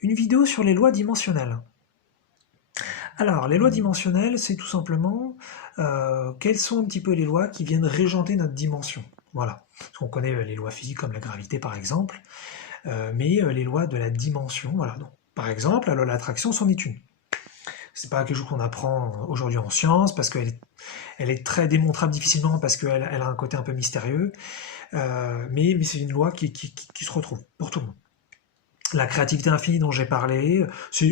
une vidéo sur les lois dimensionnelles. Alors, les lois dimensionnelles, c'est tout simplement quelles sont un petit peu les lois qui viennent régenter notre dimension. Voilà. Parce qu'on connaît les lois physiques comme la gravité par exemple, mais les lois de la dimension, voilà. Donc, par exemple, la loi de l'attraction, c'en est une. C'est pas quelque chose qu'on apprend aujourd'hui en sciences parce elle est très démontrable difficilement parce qu'elle a un côté un peu mystérieux, mais c'est une loi qui se retrouve pour tout le monde. La créativité infinie dont j'ai parlé,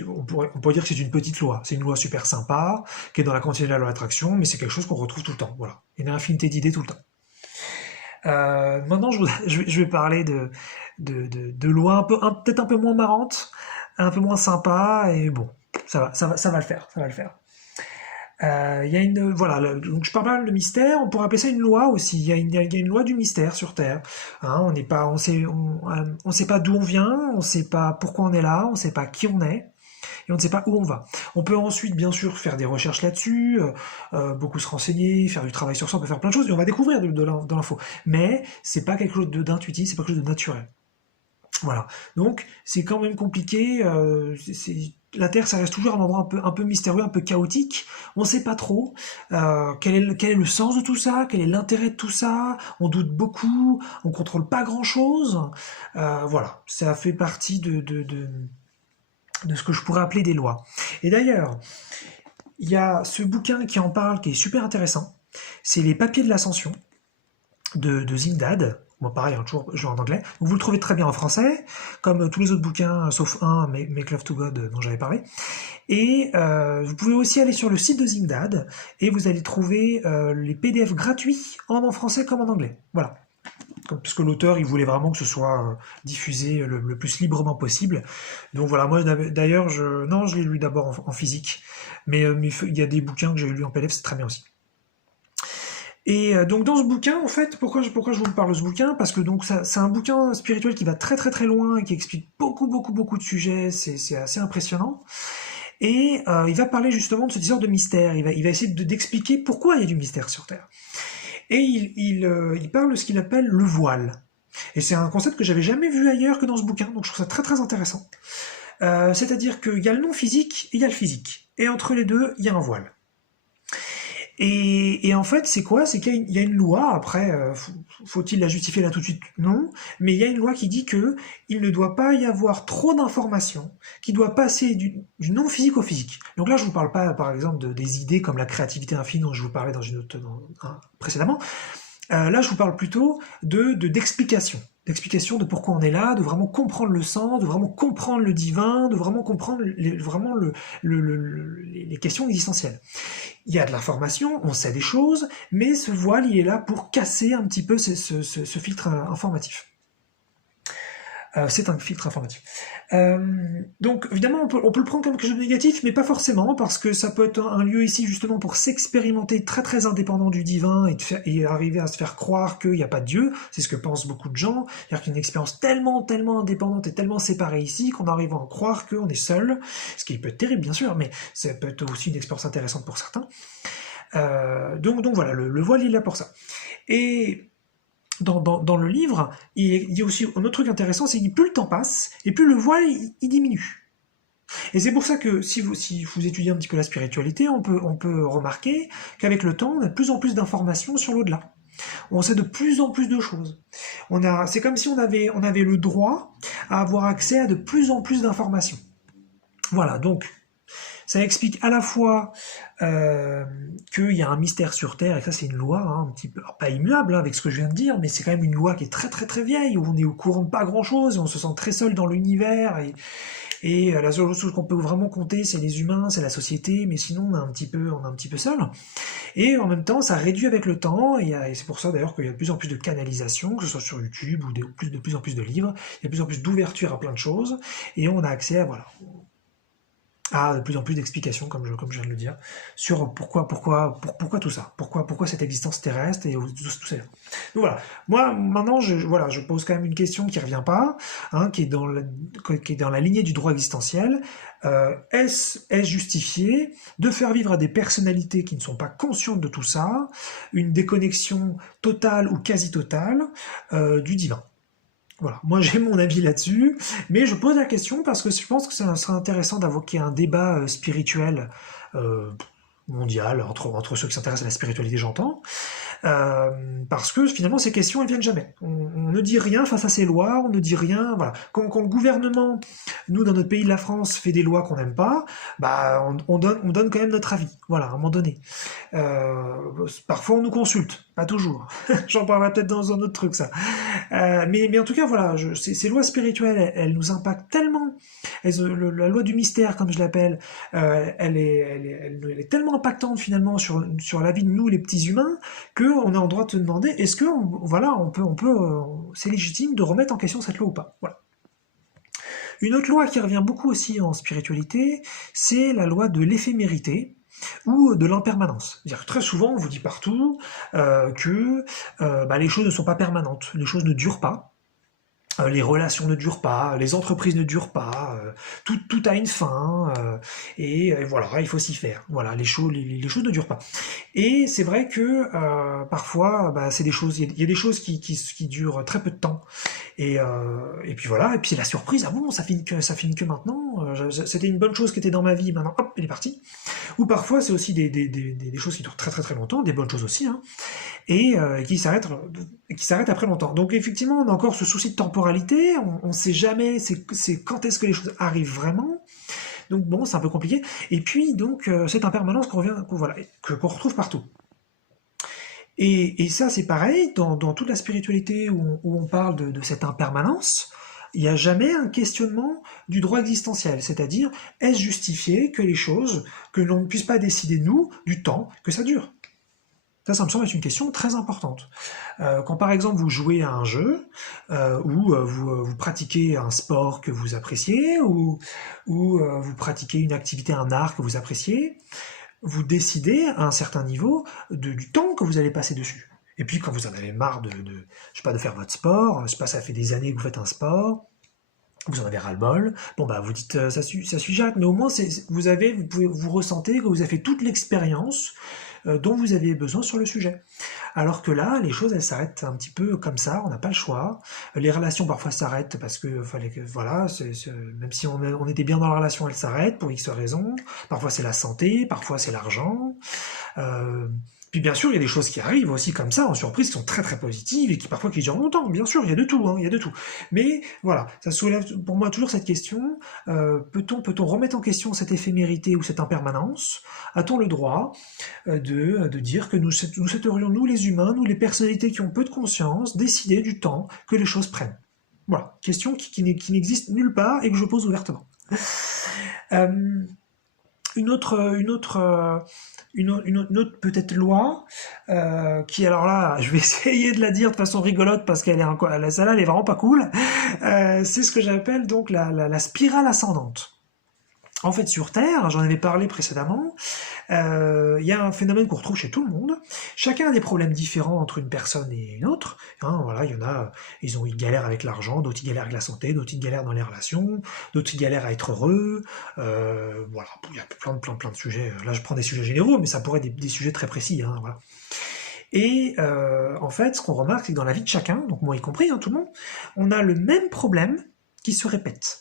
on pourrait dire que c'est une petite loi. C'est une loi super sympa, qui est dans la continuité de la loi d'attraction, mais c'est quelque chose qu'on retrouve tout le temps. Voilà. Il y a une infinité d'idées tout le temps. Maintenant, je vais parler de lois peut-être un peu moins marrantes, un peu moins sympa, et bon, ça va le faire, ça va le faire. Il y a voilà, donc je parle pas mal de mystère, on pourrait appeler ça une loi aussi. Il y a une loi du mystère sur Terre. Hein, on sait pas d'où on vient, on sait pas pourquoi on est là, on sait pas qui on est, et on ne sait pas où on va. On peut ensuite, bien sûr, faire des recherches là-dessus, beaucoup se renseigner, faire du travail sur ça, on peut faire plein de choses, et on va découvrir de l'info. Mais c'est pas quelque chose d'intuitif, c'est pas quelque chose de naturel. Voilà. Donc, c'est quand même compliqué. La Terre, ça reste toujours un endroit un peu mystérieux, un peu chaotique. On ne sait pas trop quel est le sens de tout ça, quel est l'intérêt de tout ça. On doute beaucoup, on contrôle pas grand-chose. Voilà, ça fait partie de ce que je pourrais appeler des lois. Et d'ailleurs, il y a ce bouquin qui en parle, qui est super intéressant. C'est Les Papiers de l'Ascension de Zindad. Bon, pareil, hein, toujours en anglais. Donc, vous le trouvez très bien en français, comme tous les autres bouquins, sauf un, Make Love to God, dont j'avais parlé. Et vous pouvez aussi aller sur le site de Zindad, et vous allez trouver les PDF gratuits en français comme en anglais. Voilà. Parce que l'auteur, il voulait vraiment que ce soit diffusé le plus librement possible. Donc voilà, moi d'ailleurs, non, je l'ai lu d'abord en physique, mais il y a des bouquins que j'ai lus en PDF, c'est très bien aussi. Et donc dans ce bouquin, en fait, pourquoi je vous parle de ce bouquin? Parce que donc c'est un bouquin spirituel qui va très très très loin et qui explique beaucoup de sujets, c'est assez impressionnant. Et il va parler justement de cette histoire de mystère, il va essayer d'expliquer pourquoi il y a du mystère sur Terre. Et il parle de ce qu'il appelle le voile. Et c'est un concept que j'avais jamais vu ailleurs que dans ce bouquin, donc je trouve ça très très intéressant. C'est-à-dire qu'il y a le non physique et il y a le physique. Et entre les deux, il y a un voile. Et en fait, c'est quoi? C'est qu'il y a une loi, après, faut-il la justifier là tout de suite? Non, mais il y a une loi qui dit que il ne doit pas y avoir trop d'informations, qui doit passer du non-physique au physique. Donc là, je vous parle pas, par exemple, des idées comme la créativité infinie dont je vous parlais précédemment. Là, je vous parle plutôt d'explication de pourquoi on est là, de vraiment comprendre le sens, de vraiment comprendre le divin, de vraiment comprendre les questions existentielles. Il y a de l'information, on sait des choses, mais ce voile, il est là pour casser un petit peu ce filtre informatif. C'est un filtre informatif. Donc évidemment, on peut le prendre comme quelque chose de négatif, mais pas forcément, parce que ça peut être un lieu ici justement pour s'expérimenter très très indépendant du divin et arriver à se faire croire qu'il n'y a pas de Dieu. C'est ce que pensent beaucoup de gens. C'est-à-dire qu'il y a une expérience tellement indépendante et tellement séparée ici qu'on arrive à en croire qu'on est seul, ce qui peut être terrible bien sûr, mais ça peut être aussi une expérience intéressante pour certains. Donc voilà, le voile il est là pour ça. Et dans le livre, il y a aussi un autre truc intéressant, c'est que plus le temps passe, et plus le voile il diminue. Et c'est pour ça que si vous étudiez un petit peu la spiritualité, on peut remarquer qu'avec le temps, on a de plus en plus d'informations sur l'au-delà. On sait de plus en plus de choses. C'est comme si on avait le droit à avoir accès à de plus en plus d'informations. Voilà, donc ça explique à la fois qu'il y a un mystère sur Terre, et ça c'est une loi, hein, un petit peu, pas immuable hein, avec ce que je viens de dire, mais c'est quand même une loi qui est très très très vieille, où on est au courant de pas grand chose, et on se sent très seul dans l'univers, et la seule chose qu'on peut vraiment compter c'est les humains, c'est la société, mais sinon on est un petit peu seul. Et en même temps ça réduit avec le temps, et c'est pour ça d'ailleurs qu'il y a de plus en plus de canalisation, que ce soit sur YouTube, ou de plus en plus de livres, il y a de plus en plus d'ouverture à plein de choses, et on a accès à, voilà, de plus en plus d'explications, comme je viens de le dire, sur pourquoi tout ça, pourquoi cette existence terrestre et tout ça. Donc voilà, moi maintenant je pose quand même une question qui revient pas, hein, qui est dans la lignée du droit existentiel. Est-ce justifié de faire vivre à des personnalités qui ne sont pas conscientes de tout ça une déconnexion totale ou quasi totale du divin? Voilà, moi j'ai mon avis là-dessus, mais je pose la question parce que je pense que ça serait intéressant d'avoir un débat spirituel euh, mondial entre ceux qui s'intéressent à la spiritualité, j'entends, euh, parce que finalement ces questions elles viennent jamais. On ne dit rien face à ces lois, on ne dit rien. Voilà. Quand le gouvernement, nous dans notre pays de la France, fait des lois qu'on n'aime pas, bah on donne quand même notre avis. Voilà, à un moment donné. Parfois on nous consulte, pas toujours. J'en parlerai peut-être dans un autre truc ça. Mais en tout cas voilà, ces lois spirituelles, elles nous impactent tellement. La loi du mystère, comme je l'appelle, elle est tellement impactante finalement sur la vie de nous les petits humains qu'on a en droit de se demander est-ce que voilà c'est légitime de remettre en question cette loi ou pas. Voilà. Une autre loi qui revient beaucoup aussi en spiritualité, c'est la loi de l'éphémérité ou de l'impermanence. C'est-à-dire que très souvent, on vous dit partout que les choses ne sont pas permanentes, les choses ne durent pas. Les relations ne durent pas, les entreprises ne durent pas, tout a une fin, et voilà, il faut s'y faire. Voilà, les choses ne durent pas. Et c'est vrai que parfois, c'est des choses, il y a des choses qui durent très peu de temps. Et puis voilà, et puis c'est la surprise, ah bon, ça finit que maintenant, c'était une bonne chose qui était dans ma vie, maintenant hop, elle est partie. Ou parfois c'est aussi des choses qui durent très très très longtemps, des bonnes choses aussi, hein, et qui s'arrêtent après longtemps. Donc effectivement, on a encore ce souci de temporalité, on ne sait jamais c'est quand est-ce que les choses arrivent vraiment. Donc bon, c'est un peu compliqué. Et puis donc cette impermanence qu'on retrouve partout. Et ça c'est pareil, dans toute la spiritualité où on parle de cette impermanence, il n'y a jamais un questionnement du droit existentiel, c'est-à-dire est-ce justifié que les choses, que l'on ne puisse pas décider nous du temps que ça dure. Ça me semble être une question très importante. Quand par exemple vous jouez à un jeu, ou vous pratiquez un sport que vous appréciez, ou vous pratiquez une activité, un art que vous appréciez, vous décidez à un certain niveau du temps que vous allez passer dessus. Et puis quand vous en avez marre je sais pas, de faire votre sport, je sais pas, ça fait des années que vous faites un sport, vous en avez ras-le-bol, bon bah vous dites ça suffit, j'arrête, mais au moins vous ressentez que vous avez fait toute l'expérience dont vous aviez besoin sur le sujet. Alors que là, les choses elles s'arrêtent un petit peu comme ça, on n'a pas le choix. Les relations parfois s'arrêtent parce que fallait que voilà, même si on était bien dans la relation, elles s'arrêtent pour X raisons. Parfois c'est la santé, parfois c'est l'argent. Puis bien sûr, il y a des choses qui arrivent aussi comme ça, en surprise, qui sont très très positives et qui parfois qui durent longtemps. Bien sûr, il y a de tout, hein, il y a de tout. Mais voilà, ça soulève pour moi toujours cette question, peut-on remettre en question cette éphémérité ou cette impermanence? A-t-on le droit de dire que nous souhaiterions, nous les humains, nous les personnalités qui ont peu de conscience, décider du temps que les choses prennent? Voilà, question qui n'existe nulle part et que je pose ouvertement. Une autre peut-être loi, qui alors là, je vais essayer de la dire de façon rigolote parce celle-là, elle est vraiment pas cool. C'est ce que j'appelle donc la spirale ascendante. En fait, sur Terre, j'en avais parlé précédemment, il y a un phénomène qu'on retrouve chez tout le monde. Chacun a des problèmes différents entre une personne et une autre. Hein, voilà, il y en a, ils galèrent avec l'argent, d'autres ils galèrent avec la santé, d'autres ils galèrent dans les relations, d'autres ils galèrent à être heureux. Voilà, il y a plein de sujets. Là, je prends des sujets généraux, mais ça pourrait être des sujets très précis. Hein, voilà. Et en fait, ce qu'on remarque, c'est que dans la vie de chacun, donc moi y compris, hein, tout le monde, on a le même problème qui se répète.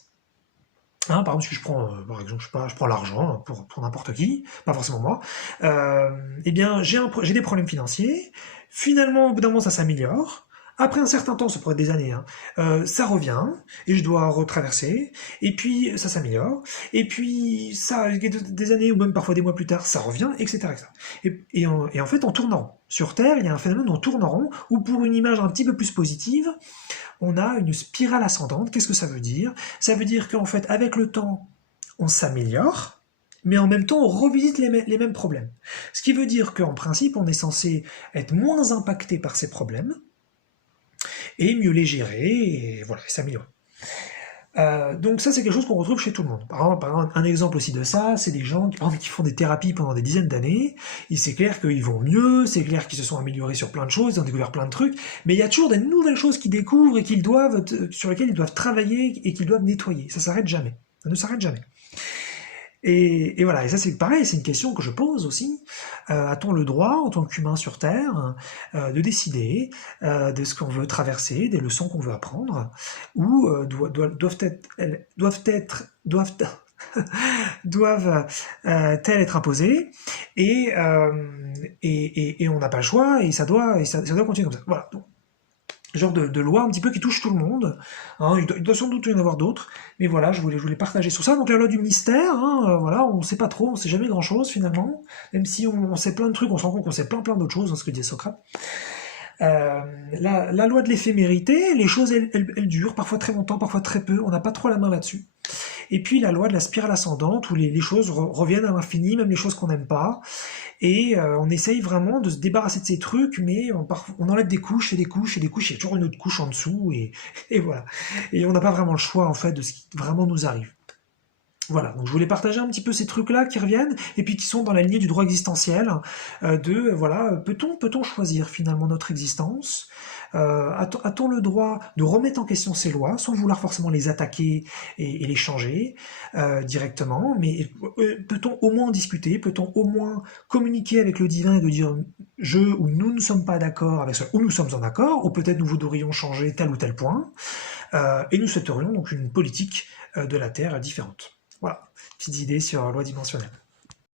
Hein, par exemple, si je prends, par exemple, je prends l'argent pour n'importe qui, pas forcément moi. Eh bien, j'ai des problèmes financiers. Finalement, au bout d'un moment, ça s'améliore. Après un certain temps, ça pourrait être des années, hein, ça revient et je dois retraverser. Et puis ça s'améliore. Et puis ça, des années ou même parfois des mois plus tard, ça revient, etc., etc. Et en fait, on tourne en rond. Sur Terre, il y a un phénomène où on tourne en rond, où pour une image un petit peu plus positive, on a une spirale ascendante. Qu'est-ce que ça veut dire? Ça veut dire qu'en fait, avec le temps, on s'améliore, mais en même temps, on revisite les mêmes problèmes. Ce qui veut dire qu'en principe, on est censé être moins impacté par ces problèmes, et mieux les gérer, et voilà, s'améliorer. Donc ça, c'est quelque chose qu'on retrouve chez tout le monde. Par exemple, un exemple aussi de ça, c'est des gens qui font des thérapies pendant des dizaines d'années, et c'est clair qu'ils vont mieux, c'est clair qu'ils se sont améliorés sur plein de choses, ils ont découvert plein de trucs, mais il y a toujours des nouvelles choses qu'ils découvrent et sur lesquelles ils doivent travailler et qu'ils doivent nettoyer. Ça s'arrête jamais. Ça ne s'arrête jamais. Et voilà, et ça c'est pareil, c'est une question que je pose aussi. A-t-on le droit, en tant qu'humain sur Terre, de décider de ce qu'on veut traverser, des leçons qu'on veut apprendre, ou doivent-elles être imposées et on n'a pas le choix et ça doit continuer comme ça. Voilà. Donc, genre de loi un petit peu qui touche tout le monde. Hein, il doit sans doute y en avoir d'autres, mais voilà, je voulais partager sur ça. Donc la loi du mystère, hein, voilà, on ne sait pas trop, on ne sait jamais grand-chose finalement, même si on sait plein de trucs, on se rend compte qu'on sait plein d'autres choses, dans ce que disait Socrate. La loi de l'éphémérité, les choses elles durent, parfois très longtemps, parfois très peu, on n'a pas trop la main là-dessus. Et puis la loi de la spirale ascendante, où les choses reviennent à l'infini, même les choses qu'on n'aime pas. Et on essaye vraiment de se débarrasser de ces trucs, mais on enlève des couches et des couches et des couches, il y a toujours une autre couche en dessous, et voilà. Et on n'a pas vraiment le choix, en fait, de ce qui vraiment nous arrive. Voilà, donc je voulais partager un petit peu ces trucs-là qui reviennent, et puis qui sont dans la lignée du droit existentiel, voilà, peut-on choisir finalement notre existence? A-t-on le droit de remettre en question ces lois, sans vouloir forcément les attaquer et les changer directement, mais peut-on au moins en discuter, peut-on au moins communiquer avec le divin et de dire je ou nous ne sommes pas d'accord avec ça, ou nous sommes en accord, ou peut-être nous voudrions changer tel ou tel point, et nous souhaiterions donc une politique de la Terre différente. Voilà, petites idées sur la loi dimensionnelle.